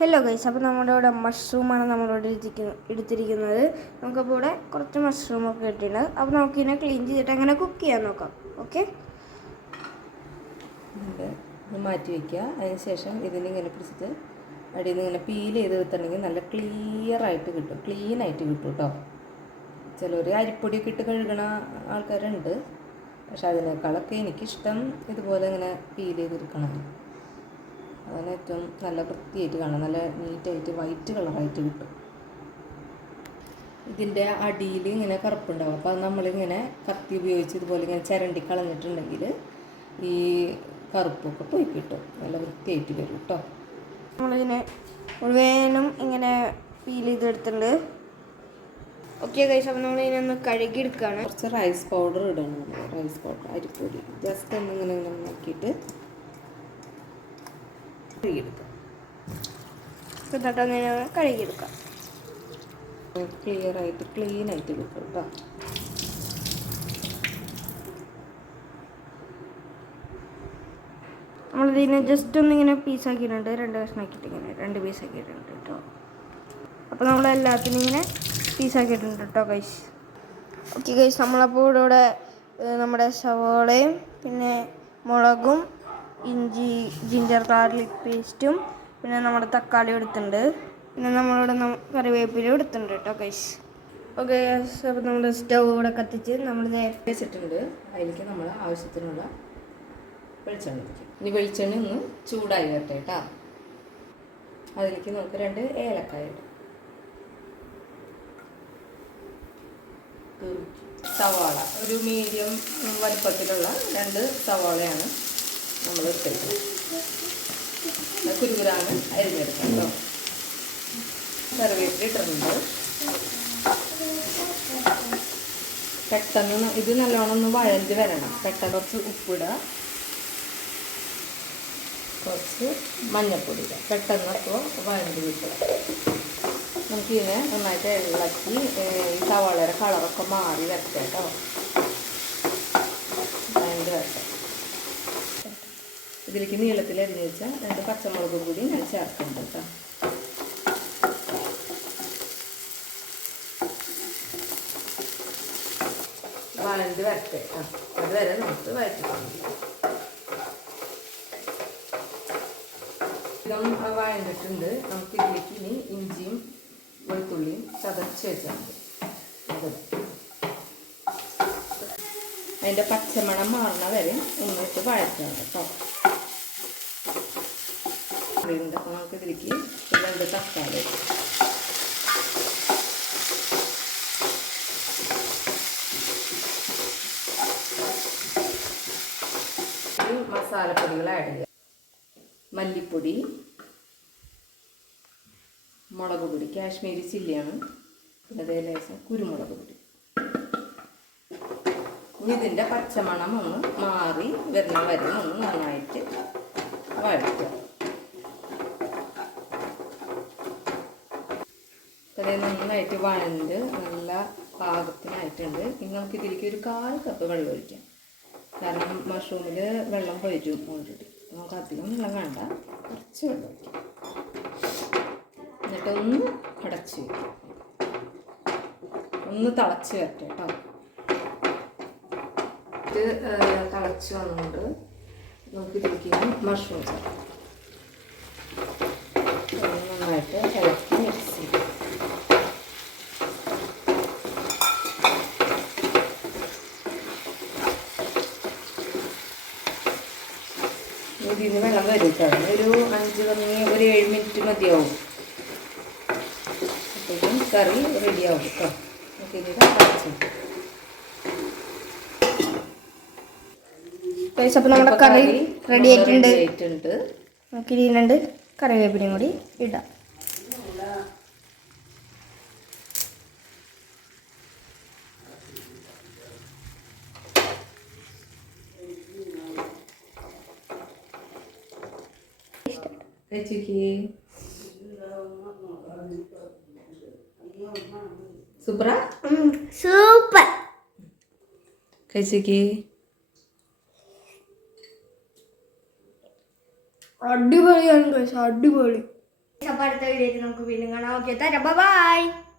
Hello guys, അപ്പോൾ നമ്മുടെ ഇവിടെ മഷ്റൂമാണ് നമ്മളിവിടെ എടുത്തിരിക്കുന്നത്. നമുക്കപ്പോൾ ഇവിടെ കുറച്ച് മഷ്റൂമൊക്കെ കിട്ടിയിട്ടുണ്ട്. അപ്പോൾ നമുക്കിതിനെ ക്ലീൻ ചെയ്തിട്ട് എങ്ങനെ കുക്ക് ചെയ്യാൻ നോക്കാം. ഓക്കെ, മാറ്റി വയ്ക്കുക. അതിന് ശേഷം ഇതിനിങ്ങനെ പിടിച്ചിട്ട് അടിയിൽ നിന്ന് ഇങ്ങനെ പീൽ ചെയ്ത് എടുത്തിട്ടുണ്ടെങ്കിൽ നല്ല ക്ലിയറായിട്ട് കിട്ടും, ക്ലീനായിട്ട് കിട്ടും കേട്ടോ. ചിലർ അരിപ്പൊടിയൊക്കെ ഇട്ട് കഴുകണ ആൾക്കാരുണ്ട്, പക്ഷെ അതിനേക്കാളൊക്കെ എനിക്കിഷ്ടം ഇതുപോലെ ഇങ്ങനെ പീൽ ചെയ്തെടുക്കണം. അതിന് ഏറ്റവും നല്ല വൃത്തിയായിട്ട് കാണാം, നല്ല നീറ്റായിട്ട് വൈറ്റ് കളറായിട്ട് കിട്ടും. ഇതിൻ്റെ അടിയിൽ ഇങ്ങനെ കറുപ്പുണ്ടാവും. അപ്പോൾ അത് നമ്മളിങ്ങനെ കത്തി ഉപയോഗിച്ച് ഇതുപോലെ ഇങ്ങനെ ചിരണ്ടി കളഞ്ഞിട്ടുണ്ടെങ്കിൽ ഈ കറുപ്പൊക്കെ പോയി കിട്ടും, നല്ല വൃത്തിയായിട്ട് വരും കേട്ടോ. നമ്മളിങ്ങനെ മുഴുവനും ഇങ്ങനെ പീൽ ചെയ്തെടുത്തിട്ടുണ്ട്. ഓക്കെ ഗൈസ്, അപ്പോൾ നമ്മളിതിനെ ഒന്ന് കഴുകി എടുക്കുകയാണ്. കുറച്ച് റൈസ് പൗഡർ ഇടണം. റൈസ് പൗഡർ, അരിപ്പൊടി ജസ്റ്റ് ഒന്നിങ്ങനെ ഇങ്ങനെ നോക്കിയിട്ട് കഴുകിയെടുക്കാം. എന്നിട്ടൊന്നിനെ കഴുകിയെടുക്കാം. ക്ലിയറായിട്ട് ക്ലീനായിട്ട് കിട്ടും കേട്ടോ. നമ്മളിതിനെ ജസ്റ്റ് ഒന്നിങ്ങനെ പീസാക്കിയിട്ടുണ്ട്, 2 കഷ്ണമാക്കിയിട്ട് ഇങ്ങനെ 2 പീസാക്കിയിട്ടുണ്ട് കേട്ടോ. അപ്പോൾ നമ്മളെല്ലാത്തിനും ഇങ്ങനെ പീസാക്കിയിട്ടുണ്ട് കേട്ടോ ഗൈസ്. ഓക്കെ ഗൈസ്, നമ്മളപ്പോൾ ഇവിടെ നമ്മുടെ സവോളയും പിന്നെ മുളകും ഇഞ്ചി ജിഞ്ചർ ഗാർലിക് പേസ്റ്റും പിന്നെ നമ്മുടെ തക്കാളി എടുത്തിട്ടുണ്ട്. പിന്നെ നമ്മളിവിടെ കറിവേപ്പില എടുത്തിട്ടുണ്ട് കേട്ടോ ഗൈസ്. ഓക്കെ ഗൈസ്, അപ്പോൾ നമ്മൾ സ്റ്റൗ ഇവിടെ കത്തിച്ച് നമ്മൾ വെച്ചിട്ടുണ്ട്. അതിലേക്ക് നമ്മൾ ആവശ്യത്തിനുള്ള വെളിച്ചെണ്ണ ഒഴിക്കും. ഇനി വെളിച്ചെണ്ണ ഒന്ന് ചൂടായി വരട്ടെ കേട്ടോ. അതിലേക്ക് നമുക്ക് 2 ഏലക്കായ ഇടാം. സവാള, ഒരു മീഡിയം വലുപ്പത്തിലുള്ള 2 സവാളയാണ് നമ്മൾ എടുത്തിരിക്കുന്നത്. കുരുകുരാന്ന് അരിഞ്ഞെടുക്കാം കേട്ടോ. കറിവേപ്പില ഇട്ടിട്ടുണ്ട്. പെട്ടെന്ന് ഇത് നല്ലോണം ഒന്ന് വഴഞ്ഞ് വരണം. പെട്ടെന്ന് കുറച്ച് ഉപ്പിടുക, കുറച്ച് മഞ്ഞൾപ്പൊടി ഇടുക. പെട്ടെന്ന് അപ്പോൾ വഴഞ്ഞ് കിട്ടുക. നമുക്കിതിനെ നന്നായിട്ട് ഇളക്കി ഈ സവാളയുടെ കളറൊക്കെ മാറി വരട്ടെ കേട്ടോ. വഴഞ്ഞ് വരട്ടെ. ഇതിലേക്ക് നീളത്തിൽ അരിഞ്ഞ് വെച്ചാൽ 2 പച്ചമുളകും കൂടി ഞാൻ ചേർക്കുന്നുണ്ട് കേട്ടോ. വഴഞ്ഞ് വരട്ടെ കേട്ടോ. അതുവരെ നമുക്ക് വഴറ്റിക്കാം. ഇതും വഴഞ്ഞിട്ടുണ്ട്. നമുക്ക് ഇതിലേക്ക് ഇനി ഇഞ്ചിയും വെളുത്തുള്ളിയും ചതച്ച് വെച്ചാൽ മതി. അതിൻ്റെ പച്ചമണം മാറുന്ന വരെ ഒന്നിട്ട് വഴറ്റണം കേട്ടോ. അപ്പോൾ നമുക്ക് ഇതിലേക്ക് 2 തക്കാളി, മസാലപ്പൊടികൾ ആഡ് ചെയ്യുക. മല്ലിപ്പൊടി, മുളക് പൊടി, കാശ്മീരി ചില്ലിയാണ്, അതേ ലേശം കുരുമുളക് പൊടി. ഇതിൻ്റെ പച്ചമണം ഒന്ന് മാറി വരുന്ന വരെ ഒന്ന് നന്നായിട്ട് വഴറ്റുക. അത് നന്നായിട്ട് വഴണ്ട് നല്ല പാകത്തിനായിട്ടുണ്ട്. ഇനി നമുക്ക് ഇതിലേക്ക് ഒരു 1/4 കപ്പ് വെള്ളം ഒഴിക്കാം. കാരണം മഷ്റൂമിൽ വെള്ളം വരും ഓൾറെഡി. നമുക്ക് അധികം വെള്ളം വേണ്ട, കുറച്ച് വെള്ളം ഒഴിക്കാം. എന്നിട്ട് ഒന്ന് അടച്ച് വയ്ക്കാം. ഒന്ന് തിളച്ച് വരട്ടെ കേട്ടോ. ഇത് തിളച്ച് വന്നുകൊണ്ട് നമുക്ക് ഇതിലേക്ക് മഷ്റൂം ചേർക്കാം. നന്നായിട്ട് ഇളക്കി മിക്സ് ചെയ്യും. ഇതിന് വെള്ളം വരും കേട്ടോ. ഒരു 7 മിനിറ്റ് മതിയാവും. അപ്പോഴേക്കും കറി റെഡിയാവും കേട്ടോ. നമുക്കിത് അപ്പോൾ നമ്മുടെ കറി റെഡി ആയിട്ടുണ്ട്. നമുക്ക് ഇനി 2 കറിവേപ്പിലയും കൂടി ഇടാം. സൂപ്പർ കഴിച്ചേക്ക്. അടിപൊളിയാണ്, അടിപൊളി. അപ്പോൾ അടുത്ത വീഡിയോയിൽ നമുക്ക് വീണ്ടും കാണാം. Okay, by.